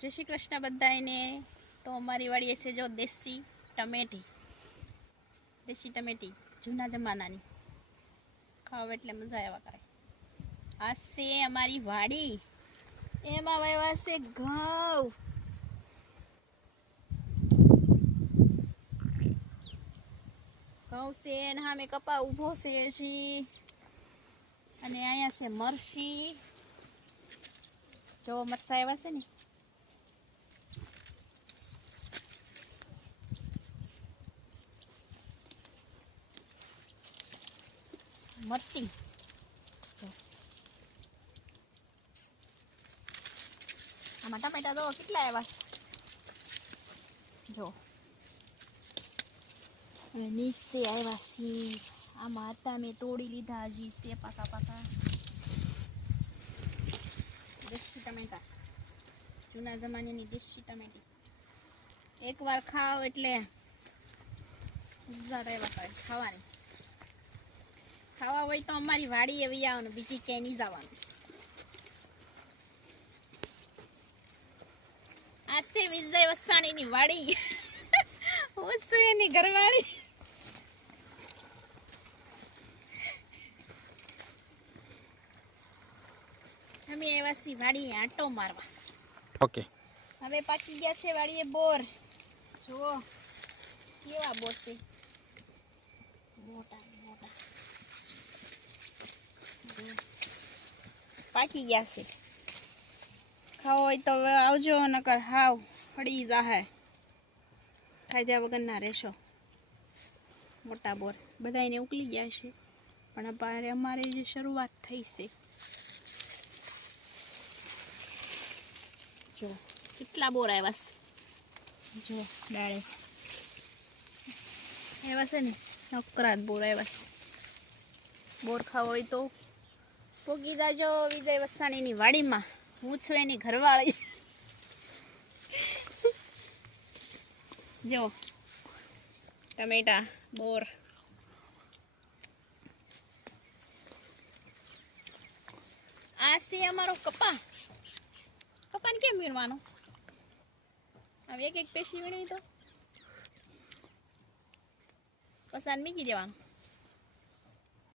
જય શ્રી કૃષ્ણ બધાને। તો અમારી વાડીએ છે જો દેશી ટમેટી જૂના જમાનાની, ખાવ એટલે મજા આવ્યા કરે। આ છે અમારી વાડી, એમાં વાવ્યા છે ઘઉં। ઘઉં છે ને સામે કપા ઊભો છે જી, અને અહીંયા છે મરસી। જો મરસા આવ્યા છે ને, મરસી આમાં ટમેટા તો કેટલા આવ્યા જો, અને નીચે આવ્યા છે। આમાં હતા મેં તોડી લીધા, હજી છે પાકા પાકા દેશી ટમેટા, જૂના જમાનાની દેશી ટમેટી। એકવાર ખાવ એટલે મજા રહેવા કરે ખાવાની। ખાવા હોય તો અમારી વાડી એવી આવવાનું, બીજી ક્યાંય નહીં જવાનું। આ છે વિજય વસાણીની વાડી, હું છું એની ઘરવાળી। અમે આવ્યા છીએ વાડીએ આંટો મારવા। ઓકે, હવે પાકી ગયા છે વાડીએ બોર। જુઓ કેવા બોર છે, મોટા મોટા પાકી ગયા છે। ખાવો હોય તો આવજો, નકર હાવ પડી જાહે, ખાધ્યા વગરના રહેશો। મોટા બોર બધાને ઉકલી ગયા છે, પણ અમારે જે શરૂઆત થઈ છે। જો કેટલા બોર આવ્યા છે, જો ડાળે આવ્યા છે ને, નકરાત બોર આવ્યા છે। બોર ખાવો હોય તો પોગી જાજો વિજય વસાણીની વાડીમાં, હું છું એની ઘરવાળી। જો ટમેટા બોર, આ છે અમારો કપા। કપાને કેમ વીણવાનો, હવે એક એક પેશી વીણી તો પસાર મૂકી દેવાનું।